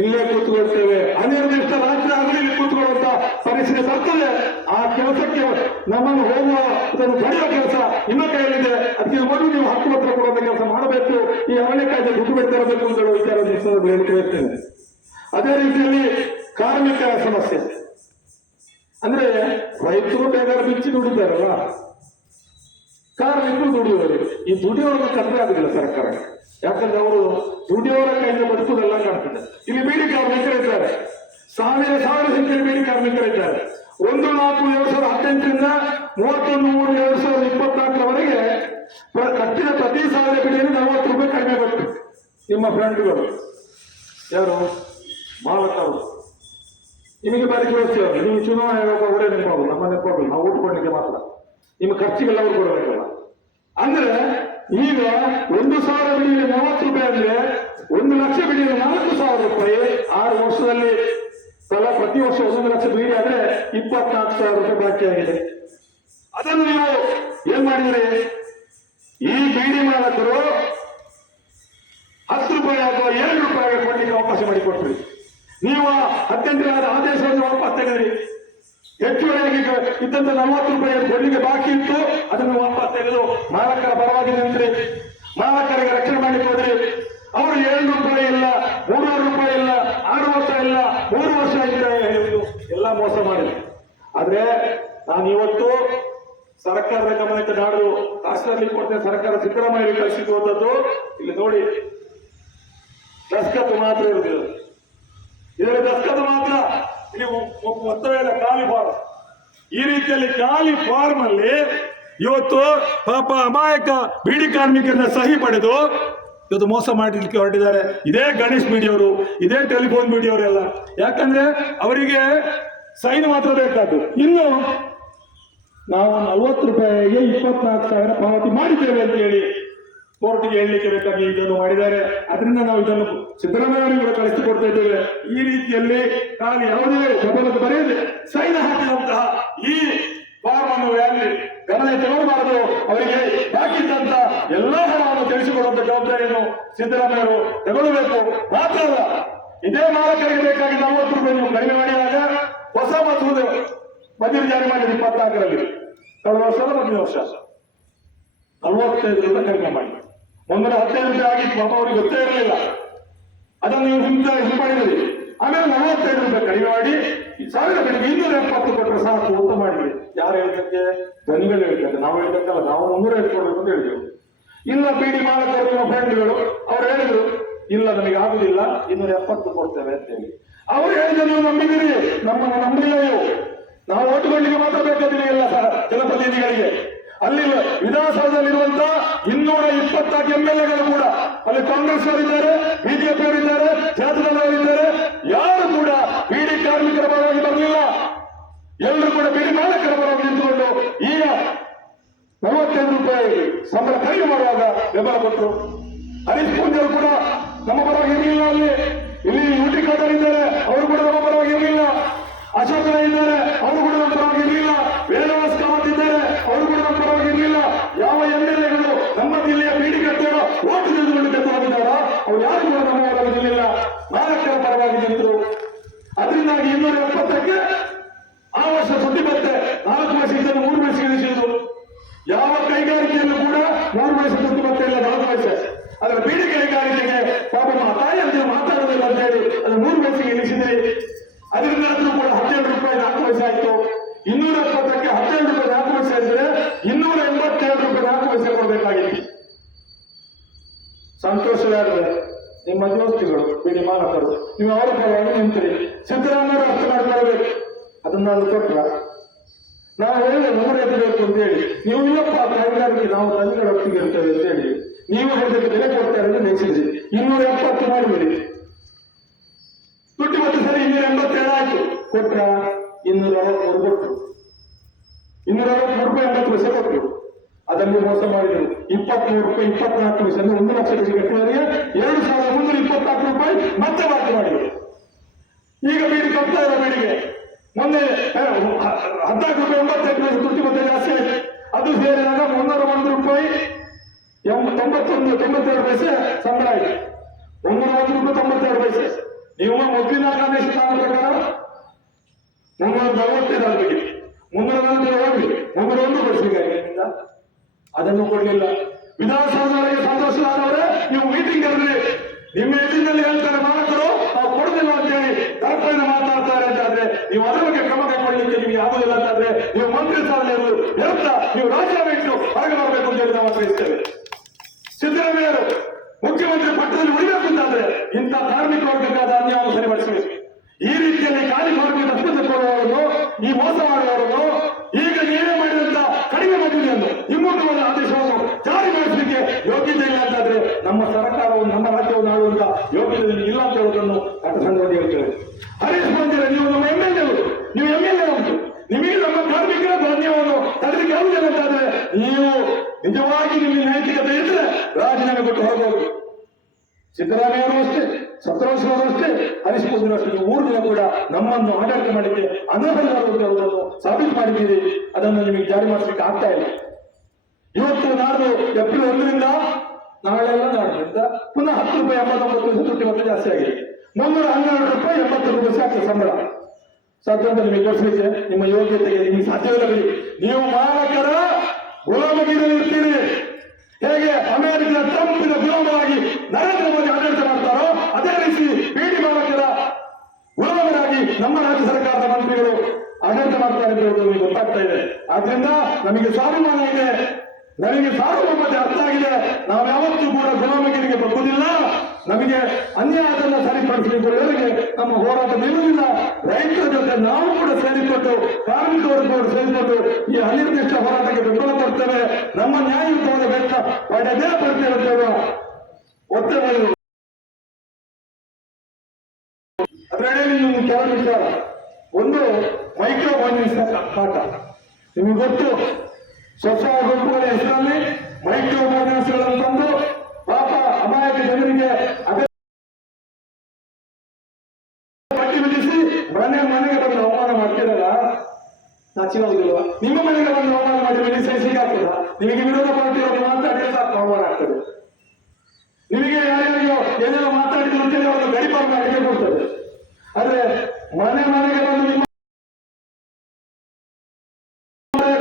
ಇಲ್ಲೇ ಕೂತ್ಕೊಳ್ತೇವೆ. ಅನಿರ್ದಿಷ್ಟ ರಾಜ್ಯ ಆಗಲಿ ಇಲ್ಲಿ ಕೂತ್ಕೊಳ್ಳುವಂತ ಪರಿಸ್ಥಿತಿ ಬರ್ತದೆ. ಆ ಕೆಲಸಕ್ಕೆ ನಮ್ಮನ್ನು ಹೋಗುವ ಇದನ್ನು ತಡೆಯುವ ಕೆಲಸ ನಿಮ್ಮ ಕೈಯಲ್ಲಿದೆ. ಅದಕ್ಕೆ ಮೊದಲು ನೀವು ಹಕ್ಕು ಪತ್ರ ಕೊಡುವಂತ ಕೆಲಸ ಮಾಡಬೇಕು. ಈ ಅರಣ್ಯ ಕಾಯ್ದೆ ದುಡ್ಡು ತರಬೇಕು ಅಂತ ಹೇಳುವ ವಿಚಾರ ಹೇಳಿಕೆ ಹೇಳ್ತೇನೆ. ಅದೇ ರೀತಿಯಲ್ಲಿ ಕಾರ್ಮಿಕರ ಸಮಸ್ಯೆ ಅಂದ್ರೆ ರೈತರು ಬೇಗ ಬಿಚ್ಚಿ ದುಡಿತಾರಲ್ಲ, ಕಾರ್ಮಿಕರು ದುಡಿಯೋರು. ಈ ದುಡಿಯೋರನ್ನು ಕಡಿಮೆ ಆಗುದಿಲ್ಲ ಸರ್ಕಾರ. ಯಾಕಂದ್ರೆ ಅವರು ದುಡಿಯೋರ ಕೈಯಿಂದ ಬದುಕುವುದೆಲ್ಲ ಕಾಣ್ತದೆ. ಇಲ್ಲಿ ಬೀಡಿ ಕಾರ್ಮಿಕರಿದ್ದಾರೆ, ಸಾವಿರ ಸಂಖ್ಯೆಯ ಬೀಡಿ ಕಾರ್ಮಿಕರಿದ್ದಾರೆ. 1/4/2018 31/3/2024 ಕಟ್ಟಿದ ಪ್ರತಿ 1000 ಬಿಡಿಯಲ್ಲಿ 40 ರೂಪಾಯಿ ಕಡಿಮೆ ಬರ್ತದೆ. ನಿಮ್ಮ ಫ್ರೆಂಡ್ಗಳು ಯಾರು ಮಾಲಕರು ನಿಮಗೆ ಬಾರಿ ಜೋಡಿಸ್ತೇವೆ. ನೀವು ಚುನಾವಣೆ ಅವರೇ ನೆನಪಾಗಲ್ಲ, ನಮ್ಮ ನೆನಪಾಗಲ್ಲ. ನಾವು ಓಟ್ ಕೊಡ್ಲಿಕ್ಕೆ ಮಾತ್ರ. ನಿಮ್ಮ ಖರ್ಚಿಗೆಲ್ಲ ಅವ್ರು ಕೊಡಬೇಕಲ್ಲ. ಅಂದ್ರೆ ಈಗ 1,000 ಬಿಡಿಯಲ್ಲಿ 40 ರೂಪಾಯಿ ಅಂದ್ರೆ 1,00,000 ಬಿಡಿಯಲ್ಲಿ 4,000 ರೂಪಾಯಿ. 6 ವರ್ಷದಲ್ಲಿ ಪ್ರತಿ ವರ್ಷ 1 ಲಕ್ಷ ಬೀಡಿ ಆದ್ರೆ 24,000 ರೂಪಾಯಿ ಬಾಕಿ ಆಗಿದೆ. ಅದನ್ನು ನೀವು ಏನ್ ಮಾಡಿದ್ರಿ? ಈ ಬೀಡಿ ಮಾಲಕರು 10 ರೂಪಾಯಿ ಅಥವಾ 7 ರೂಪಾಯಿಗೆ ಕೊಡ್ಲಿಕ್ಕೆ ಅವಕಾಶ ಮಾಡಿಕೊಟ್ರಿ. ನೀವು 18ರ ಆದೇಶವನ್ನು ವಾಪಸ್ ತೆಗೆದ್ರಿ. ಹೆಚ್ಚುವರಿಯಾಗಿ ಇದ್ದಂತ 40 ರೂಪಾಯಿ ಕೊಡ್ಲಿಕ್ಕೆ ಬಾಕಿ ಇತ್ತು, ಅದನ್ನು ವಾಪಸ್ ತೆಗೆದು ಮಾಲಕರ ಪರವಾಗಿ ನಿಂತ್ರಿ. ಮಾಲಕರಿಗೆ ರಕ್ಷಣೆ ಮಾಡಲಿಕ್ಕೆ ಹೋದ್ರಿ. ಅವರು 7 ರೂಪಾಯಿ ಇಲ್ಲ, 300 ರೂಪಾಯಿ ಇಲ್ಲ, 6 ವರ್ಷ ಇಲ್ಲ, 3 ವರ್ಷ ಇಲ್ಲ ಹೇಳುವುದು ಎಲ್ಲ ಮೋಸ ಮಾಡಿದ್ರು. ಆದ್ರೆ ನಾನು ಇವತ್ತು ಸರ್ಕಾರದ ಗಮನಕ್ಕೆ ನಾಡು ರಾಷ್ಟ್ರದಲ್ಲಿ ಕೊಡ್ತೇನೆ. ಸರ್ಕಾರ ಸಿದ್ದರಾಮಯ್ಯ ಕಳಿಸಿರುವಂತದ್ದು ಇಲ್ಲಿ ನೋಡಿ, ದಸ್ಕತ್ತು ಮಾತ್ರ ಇರುವುದಿಲ್ಲ. ಇದರಲ್ಲಿ ದಸ್ಕತ್ತು ಮಾತ್ರ. ಇಲ್ಲಿ ಮೊತ್ತವೇ ಇಲ್ಲ, ಖಾಲಿ ಫಾರ್ಮ್. ಈ ರೀತಿಯಲ್ಲಿ ಖಾಲಿ ಫಾರ್ಮ್ ಅಲ್ಲಿ ಇವತ್ತು ಪಾಪ ಅಮಾಯಕ ಬೀಡಿ ಕಾರ್ಮಿಕರನ್ನ ಸಹಿ ಪಡೆದು ಇವತ್ತು ಮೋಸ ಮಾಡಲಿಕ್ಕೆ ಹೊರಟಿದ್ದಾರೆ. ಇದೇ ಗಣೇಶ್ ಬೀಡಿಯವರು, ಇದೇ ಟೆಲಿಫೋನ್ ಬೀಡಿಯವರೆಲ್ಲ. ಯಾಕಂದ್ರೆ ಅವರಿಗೆ ಸೈನ್ ಮಾತ್ರ ಬೇಕಾದ್ದು. ಇನ್ನು ನಾವು 40 ರೂಪಾಯಿಗೆ 24,000 ಪಾವತಿ ಮಾಡಿದ್ದೇವೆ ಅಂತ ಹೇಳಿ ಕೋರ್ಟ್ಗೆ ಹೇಳಲಿಕ್ಕೆ ಬೇಕಾಗಿ ಇದನ್ನು ಮಾಡಿದ್ದಾರೆ. ಅದರಿಂದ ನಾವು ಇದನ್ನು ಸಿದ್ದರಾಮಯ್ಯ ಕಳಿಸಿಕೊಡ್ತಾ ಇದ್ದೇವೆ. ಈ ರೀತಿಯಲ್ಲಿ ನಾನು ಯಾವುದೇ ಗಮನಕ್ಕೆ ಬರೆಯದೆ ಸೈನ್ ಹಾಕಿದಂತಹ ಈ ಫಾರ್ಮ್ ಅನ್ನು ಗಮನ ತಗೊಳ್ಬಾರದು. ಅವರಿಗೆ ಬಾಕಿದ್ದಂತ ಎಲ್ಲಾ ಹಣವನ್ನು ತಿಳಿಸಿಕೊಡುವಂತ ಜವಾಬ್ದಾರಿಯನ್ನು ಸಿದ್ದರಾಮಯ್ಯರು ತಗೊಳ್ಳಬೇಕು. ಮಾತ್ರ ಅಲ್ಲ, ಇದೇ ಮಾಲಕರಿಗೆ ಬೇಕಾಗಿ 40 ರೂಪಾಯಿ ನೀವು ಕಡಿಮೆ ಮಾಡಿದಾಗ ಹೊಸ ಮಸೂದೆ ಮಜೂರಿ ಜಾರಿ ಮಾಡಿದ 24ರಲ್ಲಿ. ಕಳೆದ ವರ್ಷ ಮುಂದಿನ ವರ್ಷ 45 ರೂಪಾಯಿ ಕಡಿಮೆ ಮಾಡಿ. ಮುಂದಿನ 15 ರೂಪಾಯಿ ಆಗಿತ್ತು. ಪಾಪ ಅವರಿಗೆ ಗೊತ್ತೇ ಇರಲಿಲ್ಲ. ಅದನ್ನು ನೀವು ಹಿಂಪಡೆದಿರಿ. ಆಮೇಲೆ 45 ರೂಪಾಯಿ ಕಡಿಮೆ ಮಾಡಿ 1000 ಕಡಿಮೆ 270 ಕೊಟ್ಟರೆ ಸಾಕು ಅಂತ ಮಾಡಿದ್ವಿ. ಯಾರು ಹೇಳಿದ್ದಕ್ಕೆ? ಜನಗಳು ಹೇಳಿದ್ದಕ್ಕೆ. ನಾವು ಹೇಳಿದ್ದಕ್ಕಲ್ಲ, ನಾವು 350 ಕೊಡಬೇಕು ಅಂತ ಹೇಳಿದೆವು. ಇಲ್ಲ ಬೀಡಿ ಮಾಲಕರು ನಿಮ್ಮ ಫ್ರೆಂಡ್ಗಳು ಅವ್ರು ಹೇಳಿದ್ರು, ಇಲ್ಲ ನಮಗೆ ಆಗುದಿಲ್ಲ 270 ಕೊಡ್ತೇವೆ ಅಂತ ಹೇಳಿ. ಅವ್ರು ಹೇಳಿದ ನೀವು ನಂಬಿದಿರಿ, ನಮ್ಮನ್ನು ನಂಬಿಲ್ಲ ನೀವು. ನಾವು ಓಟು ಕೊಡ್ಲಿಕ್ಕೆ ಮಾತ್ರ ಬೇಕಾದಿಲ್ಲ ಎಲ್ಲ ಜನಪ್ರತಿನಿಧಿಗಳಿಗೆ. ಅಲ್ಲಿ ವಿಧಾನಸೌಧದಲ್ಲಿರುವಂತ 224 MLAಗಳು ಕೂಡ ಅಲ್ಲಿ ಕಾಂಗ್ರೆಸ್ ಅವರಿದ್ದಾರೆ, ಬಿಜೆಪಿ ಅವರಿದ್ದಾರೆ, ಜನತಾದಳವರಿದ್ದಾರೆ. ಯಾರು ಕೂಡ ಬೀಡಿ ಕಾರ್ಮಿಕರ ಪರವಾಗಿ ಬರಲಿಲ್ಲ. ಎಲ್ಲರೂ ಕೂಡ ಬೀಡಿ ಮಾಲಕರ ಪರವಾಗಿ ನಿಂತುಕೊಂಡು ಈಗ 45 ರೂಪಾಯಿ ಸಂಬಳ ಕಡಿಮೆ ಮಾಡುವಾಗ ಬೆಂಬಲ ಕೊಟ್ಟರು. ಹರೀಶ್ ಪೂಂಜರು ಕೂಡ ನಮ್ಮ ಪರವಾಗಿ ಇರಲಿಲ್ಲ. ಇಲ್ಲಿ ಯುಟಿ ಖಾದರ್ ಇದ್ದಾರೆ, ಅವರು ಕೂಡ ನಮ್ಮ ಪರವಾಗಿ ಇರಲಿಲ್ಲ. ಅಶೋಕ ಇದ್ದಾರೆ, ಅವರು ಕೂಡ ನಮ್ಮ ಪರವಾಗಿ ಇರಲಿಲ್ಲ. ವೇದವಾಸ್ ಕಾಮತ್ ಇದ್ದಾರೆ, ಅವರು ಕೂಡ ನಮ್ಮ ಪರವಾಗಿ ಇರಲಿಲ್ಲ. ಯಾವ MLAಗಳು ನಮ್ಮ ಜಿಲ್ಲೆಯ ಬೀಡಿ ಕಟ್ಟಡ ಓಟು ನಿಂತುಕೊಂಡು ಗೆದ್ದು ಹೋಗಿದ್ದಾರ, ಅವ್ರು ಯಾರು ಕೂಡ ನಮ್ಮ ಪರವಾಗಿ ನಿಲ್ಲಿಲ್ಲ, ಮಾಲಕರ ಪರವಾಗಿ ನಿಂತರು. ಅದರಿಂದಾಗಿ 270ಕ್ಕೆ ಆ ವರ್ಷ ಸುದ್ದಿ ಮತ್ತೆ 4 ವರ್ಷ ಇದ್ದನ್ನು 3 ವರ್ಷ ಇಳಿಸಿದ್ರು. ಯಾವ ಕೈಗಾರಿಕೆಯಲ್ಲೂ ಕೂಡ 3 ವರ್ಷ ಸುದ್ದಿ ಮತ್ತೆ ಇಲ್ಲ, 4 ವರ್ಷ. ಅದರ ಬೀಡಿ ಕೈಗಾರಿಕೆಗೆ ಪಾಪ ತಾಯಿ ಅಂತ ಮಾತಾಡೋದಿಲ್ಲ ಅಂತ ಹೇಳಿ ಅದು 3 ವರ್ಷಕ್ಕೆ ಇಳಿಸಿದ್ರಿ. ಅದರಿಂದ ಕೂಡ 17 ರೂಪಾಯಿ 4 ವರ್ಷ ಆಯ್ತು. 270ಕ್ಕೆ 17 ರೂಪಾಯಿ 4 ವರ್ಷ ಇದ್ರೆ 287 ರೂಪಾಯಿ 4 ವರ್ಷ ಕೊಡಬೇಕಾಗಿತ್ತು. ಸಂತೋಷವಾದ್ರೆ ನಿಮ್ಮ ದೋಸ್ತಿಗಳು ಬೀಡಿ ಮಾಲಕರು ನೀವು ಅವರ ಪರವಾಗಿ ನಿಂತಿರಿ. ಸಿದ್ದರಾಮಯ್ಯ ಅರ್ಥ ಮಾಡ್ಕೊಳ್ಬೇಕು. ಅದನ್ನ ಅದು ಕೊಟ್ರ ನಾವು ಹೇಳಿದ್ರೆ 100 ಬೇಕು ಅಂತ ಹೇಳಿ, ನೀವು ಇಲ್ಲಪ್ಪ ಕೈಗಾರಿಕೆ ನಾವು ತಂದೆಗಳ ಒಟ್ಟಿಗೆ ಇರ್ತೇವೆ ಅಂತ ಹೇಳಿ ನೀವು ಹೇಳಿದಕ್ಕೆ ಬೆಲೆ ಕೊಡ್ತಾರೆ ಅಂತ ನೆನೆಸಿದ್ರಿ. 270 ಮಾಡಿಬಿಡಿ. ದುಡ್ಡು ಮತ್ತೆ ಸರಿ 287 ಆಯ್ತು. ಕೊಟ್ರ 263 ಕೊಟ್ಟರು. 263 ರೂಪಾಯಿ 80 ಪೈಸೆ ಕೊಟ್ಟರು. ಅದನ್ನು ಮೋಸ ಮಾಡಿದರು. 23 ರೂಪಾಯಿ 24 ಪೈಸೆ ಅಂದ್ರೆ 1 ಲಕ್ಷ ಕಟ್ಟಿದವರಿಗೆ 2324 ರೂಪಾಯಿ ಮತ್ತೆ ಬಾಕಿ ಮಾಡಿದರು. ಈಗ ಬೀಡಿ ಕೊಡ್ತಾ ಇರೋ ಬೀಡಿಗೆ ಮೊನ್ನೆ 14 ರೂಪಾಯಿ 88 ಪೈಸೆ ತುಟ್ಟಿ ಮತ್ತೆ ಜಾಸ್ತಿ ಆಯ್ತು. ಅದು ಸೇರಿದಾಗ 301 ರೂಪಾಯಿ 92 ಪೈಸೆ ಸಂಬಳ ಆಯ್ತು. 301 ರೂಪಾಯಿ 92 ಪೈಸೆ. ನೀವು ಮೊದಲಿನ ಆದೇಶ ಪ್ರಕಾರ 345 ಆಗಬೇಕಿತ್ತು. 340 ಹೋಗಿ 301 ಕೊಡಿಸ್ಬೇಕಾಗಿಲ್ಲ. ಅದನ್ನು ಕೊಡಲಿಲ್ಲ. ವಿಧಾನಸೌಧದೊಳಗೆ ಸಂತೋಷವಾದವರೇ ನೀವು ಮೀಟಿಂಗ್ ಕರೆದ್ರಿ. ನಿಮ್ಮ ಎದುರಿನಲ್ಲಿ ಹೇಳ್ತಾರೆ ಮಾಲಕರು ನಾವು ಕೊಡುದಿಲ್ಲ ಅಂತ ಹೇಳಿ ತರಪರಿಂದ ಮಾತಾಡ್ತಾರೆ ಅಂತಾದ್ರೆ ನೀವು ಅದರ ಬಗ್ಗೆ ಕ್ರಮ ಕೈಗೊಳ್ಳಲಿಕ್ಕೆ ನಿಮಗೆ ಆಗುದಿಲ್ಲ ಅಂತಾದ್ರೆ ನೀವು ಮಂತ್ರಿ ಸ್ಥಾನದಲ್ಲಿ ವಿರುದ್ಧ ನೀವು ರಾಜೀನಾಮೆ ಇಟ್ಟು ಹೊರಗೆ ಬರಬೇಕು ಅಂತ ಹೇಳಿ ನಾವು ಆಗ್ರಹಿಸ್ತೇವೆ. ಸಿದ್ದರಾಮಯ್ಯರು ಮುಖ್ಯಮಂತ್ರಿ ಪಟ್ಟದಲ್ಲಿ ಉಳಿಬೇಕು ಅಂತಾದ್ರೆ ಇಂಥ ಕಾರ್ಮಿಕ ವರ್ಗಕ್ಕಾದ ಅನ್ಯಾಯವನ್ನು ಸರಿಪಡಿಸಬೇಕು. ಈ ರೀತಿಯಲ್ಲಿ ಖಾಲಿ ಕಾರ್ಮಿಕ ದಸ್ತು ಕೊಡುವವರನ್ನು, ಈ ಮೋಸ ಮಾಡುವವರನ್ನು, ಈಗ ನೀವೇ ಮಾಡಿದಂತ ಕಡಿಮೆ ಮಜೂರಿಯನ್ನು ಹಿಮ್ಮುಖವಾದ ಆದೇಶವನ್ನು ಜಾರಿ ಮಾಡಿಸಲಿಕ್ಕೆ ಯೋಗ್ಯತೆ ಇಲ್ಲ ಅಂತಾದ್ರೆ ನಮ್ಮ ಸರ್ಕಾರವು ನಮ್ಮ ರಾಜ್ಯವನ್ನು ಆಳುವಂತ ಯೋಗ್ಯತೆ ಇಲ್ಲ ಅಂತ ಹೇಳುವುದನ್ನು ಸಂದರ್ಭದಲ್ಲಿ ಹೇಳ್ತೇವೆ. ಹರೀಶ್ ಪೂಂಜರ ನೀವು ನಮ್ಮ MLA, ನೀವು MLA ಉಂಟು, ನಿಮಗೆ ನಮ್ಮ ಕಾರ್ಮಿಕರ ಧಾನ್ಯವನ್ನು ತಡೆಯಲಿಕ್ಕೆ ಆಗುದಿಲ್ಲ ಅಂತಾದ್ರೆ ನೀವು ನಿಜವಾಗಿ ನಿಮ್ಮ ನೈತಿಕತೆ ಇದ್ರೆ ರಾಜೀನಾಮೆ ಕೊಟ್ಟು ಹೋಗಬಹುದು. ಸಿದ್ದರಾಮಯ್ಯವರು ಅಷ್ಟೇ, ಸತ್ಯವಂಶವರು ಅಷ್ಟೇ, ಹರೀಶ್ ಪೂಂಜರು ಅಷ್ಟೇ. 3 ದಿನ ಕೂಡ ನಮ್ಮನ್ನು ಆಡಳಿತ ಮಾಡಲಿಕ್ಕೆ ಅನರ್ಹರಾಗುವುದನ್ನು ಸಾಬೀತು ಮಾಡಿದ್ದೀರಿ. ಅದನ್ನು ನಿಮಗೆ ಜಾರಿ ಮಾಡಿಸಲಿಕ್ಕೆ ಆಗ್ತಾ ಇಲ್ಲ. ಇವತ್ತು ನಾಡು ಏಪ್ರಿಲ್ 1ರಿಂದ ನಾಳೆಲ್ಲ ನಾಡಿನಿಂದ ಪುನಃ 10 ರೂಪಾಯಿ 89 ಪೈಸೆ ತುಟ್ಟಿ ಮತ್ತೆ ಜಾಸ್ತಿ ಆಗಿದೆ. 312 ರೂಪಾಯಿ 80 ಪೈಸೆ ಆಗ್ತದೆ ಸಂಬಳ. ಸಾಧ್ಯ ಅಂತ ನಿಮಗೆ ಕೊಡಿಸಲಿಕ್ಕೆ ನಿಮ್ಮ ಯೋಗ್ಯತೆಗೆ ನಿಮಗೆ ಸಾಧ್ಯವಿಲ್ಲ. ನೀವು ಮಾಲಕರ ಗುಲಾಮಗಿರಿಯಲ್ಲಿ ಇರ್ತೀರಿ. ಹೇಗೆ ಅಮೆರಿಕದ ಟ್ರಂಪಿನ ಗುಲಾಮರಾಗಿ ನರೇಂದ್ರ ಮೋದಿ ಆಡಳಿತ ಮಾಡ್ತಾರೋ ಅದೇ ರೀತಿ ಬೀಡಿ ಮಾಲಕರ ಗುಲಾಮರಾಗಿ ನಮ್ಮ ರಾಜ್ಯ ಸರ್ಕಾರದ ಮಂತ್ರಿಗಳು ಆಡಳಿತ ಮಾಡ್ತಾರೆ ಅಂತ ಹೇಳುವುದು ನಮಗೆ ಗೊತ್ತಾಗ್ತಾ ಇದೆ. ಆದ್ರಿಂದ ನಮಗೆ ಸ್ವಾಭಿಮಾನ ಇದೆ, ನಮಗೆ ಸಾರ್ವಭೌಮತೆ ಅರ್ಥ ಆಗಿದೆ. ನಾವು ಯಾವತ್ತೂ ಕೂಡ ಗುಲಾಮಗಿರಿಗೆ ಬಗ್ಗುವುದಿಲ್ಲ. ನಮಗೆ ಅನ್ಯಾಯದನ್ನ ಸರಿಪಡಿಸಲಿಕ್ಕೆ ನಮ್ಮ ಹೋರಾಟ ನಿಲ್ಲುವುದಿಲ್ಲ. ರೈತರ ಜೊತೆ ನಾವು ಕೂಡ ಸೇರಿಕೊಂಡು, ಕಾರ್ಮಿಕ ವರ್ಗದವರು ಸೇರಿಕೊಂಡು ಈ ಅನಿರ್ದಿಷ್ಟ ಹೋರಾಟಕ್ಕೆ ಬೆಂಬಲ ಕೊಡ್ತೇವೆ. ನಮ್ಮ ನ್ಯಾಯಯುತವಾದ ವೆಚ್ಚ ಪಡೆದೇ ಬರ್ತೇವೆ ಅಂತ ಹೇಳುವ ಒತ್ತಡ. ಅದರಲ್ಲಿ ನಿಮ್ಗೆ ಕೆಲವು ವಿಚಾರ. ಒಂದು ಮೈಕ್ರೋ ಫೈನಾನ್ಸ್ ಕಾಟ ನಿಮಗೆ ಗೊತ್ತು. ಸ್ವಸಹಾಯ ಗುಂಪುಗಳ ಹೆಸರಲ್ಲಿ ಮೈಕ್ರೋ ಫೈನಾನ್ಸ್ಗಳನ್ನು ತಂದು ಪಾಪ ಅಮಾಯಕ ಜನರಿಗೆ ಪಟ್ಟಿ ವಿಧಿಸಿ ಮನೆಗೆ ಬಂದು ಅವಮಾನ ಮಾಡ್ತಿರಲ್ಲ, ನಾಚಿನೋದಿಲ್ವಾ? ನಿಮ್ಮ ಮನೆಗೆ ಬಂದು ಅವಮಾನ ಮಾಡಿ ವಿಧಿಸಿಗೆ ಆಗ್ತದ? ನಿಮಗೆ ವಿರೋಧ ಪಾರ್ಟಿಯವರು ಮಾತಾಡಿದ್ರೆ ಸಾಕು ಅವಮಾನ ಆಗ್ತದೆ. ನಿಮಗೆ ಯಾರ್ಯಾರಿಗೋ ಏನೇನೋ ಮಾತಾಡಿದ್ರು ಅಂತೇಳಿ ಅವರು ಗಡಿಪಾರ ಮಾಡಿಕೆ ಕೊಡ್ತದೆ. ಆದ್ರೆ ಮನೆಗೆ ಬಂದು ನಿಮ್ಮ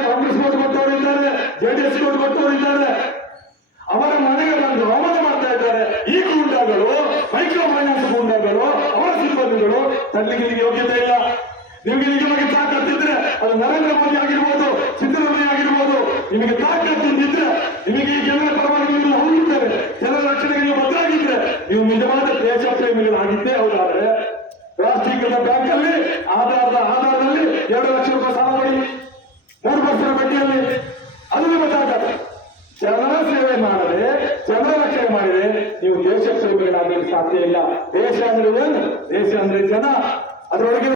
ಕಾಂಗ್ರೆಸ್ ಕೊಟ್ಟವರು ಇದ್ದಾರೆ, JDS ಕೊಟ್ಟವರು ಇದ್ದಾರೆ, ಅವರ ಮನೆಗೆ ಬಂದು ಅವಮಾನ ಮಾಡ್ತಾ ಇದ್ದಾರೆ. ಇದ್ದಾರೆ. ಈ ಗೂಂಡಾಗಳು, ಮೈಕ್ರೋ ಫೈನಾನ್ಸ್ ಗೂಂಡಾಗಳು, ಅವರ ಸಿಬ್ಬಂದಿಗಳು ತರಲಿಕ್ಕೆ ಯೋಗ್ಯತೆ ಇಲ್ಲ. ನಿಮಗೆ ನಿಜವಾಗಿ ತಾಕತ್ತಿದ್ರೆ ಅದು ನರೇಂದ್ರ ಮೋದಿ ಆಗಿರ್ಬೋದು, ಸಿದ್ದರಾಮಯ್ಯ ಆಗಿರ್ಬೋದು, ನಿಮಗೆ ತಾಕತ್ತಿದ್ರೆ ನಿಮಗೆ ಈ ಜನರ ಪರವಾಗಿ ನೀವು ಹೊಂದಿದ್ದಾರೆ, ಜನರ ರಕ್ಷಣೆಗೆ ನೀವು ಬದ್ಧರಾಗಿದ್ರೆ ನೀವು ನಿಜವಾದ ದೇಶ ಪ್ರೇಮಿಗಳಾಗಿದ್ದೇ ಹೌದಾದ್ರೆ ರಾಷ್ಟ್ರೀಕೃತ ಬ್ಯಾಂಕ್ ಅಲ್ಲಿ ಆಧಾರದಲ್ಲಿ 2 ಲಕ್ಷ ರೂಪಾಯಿ ಸಾಲ ಮಾಡಿ 3% ಬಡ್ಡಿಯಲ್ಲಿ ಅದು ನಿಮ್ಮ ತಾಕತ್ತು. ಜನರ ಸೇವೆ ಮಾಡದೆ, ಜನರ ರಕ್ಷಣೆ ಮಾಡಿದ್ರೆ ನೀವು ದೇಶ ಪ್ರೇಮಿಗಳಾಗಲಿಕ್ಕೆ ಸಾಧ್ಯ ಇಲ್ಲ. ದೇಶ ಅಂದ್ರೆ ಏನು? ದೇಶ ಅಂದ್ರೆ ಜನ. ಅದರೊಳಗೆ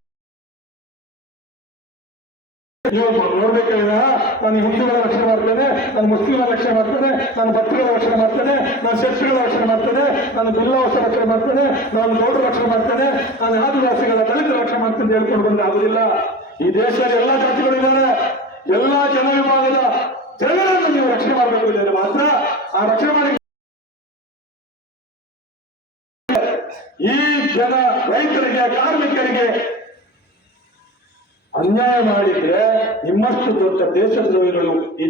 ನೀವು ನೋಡ್ಬೇಕಾದ್ರೆ ನಾನು ಹಿಂದೂಗಳ ರಕ್ಷಣೆ ಮಾಡ್ತೇನೆ, ನಾನು ಮುಸ್ಲಿಮರ ರಕ್ಷಣೆ ಮಾಡ್ತೇನೆ, ನಾನು ಭಕ್ತಗಳ ರಕ್ಷಣೆ ಮಾಡ್ತೇನೆ, ನಾನು ಶಸ್ತ್ರಗಳ ರಕ್ಷಣೆ ಮಾಡ್ತೇನೆ, ನಾನು ಬಿಲ್ಲವಸ ರಕ್ಷಣೆ ಮಾಡ್ತೇನೆ, ನಾನು ಗೌಡರ ರಕ್ಷಣೆ ಮಾಡ್ತೇನೆ, ನಾನು ಆದಿವಾಸಿಗಳ ದಲಿತರ ರಕ್ಷಣೆ ಮಾಡ್ತೇನೆ ಹೇಳ್ಕೊಂಡು ಬಂದ್ರೆ ಆಗುದಿಲ್ಲ. ಈ ದೇಶದಲ್ಲಿ ಎಲ್ಲಾ ಜಾತಿಗಳಿದ್ದಾರೆ, ಎಲ್ಲಾ ಜನ ವಿಭಾಗದ ಜನಗಳನ್ನು ನೀವು ರಕ್ಷಣೆ ಮಾಡಬೇಕು ಇದ್ದರೆ ಮಾತ್ರ ಆ ರಕ್ಷಣೆ ಮಾಡಿ. ಈ ಜನ ರೈತರಿಗೆ, ಕಾರ್ಮಿಕರಿಗೆ ಅನ್ಯಾಯ ಮಾಡಿದ್ರೆ ನಿಮ್ಮಷ್ಟು ದೊಡ್ಡ ದೇಶದ್ರೋಹಿಗಳು ಈ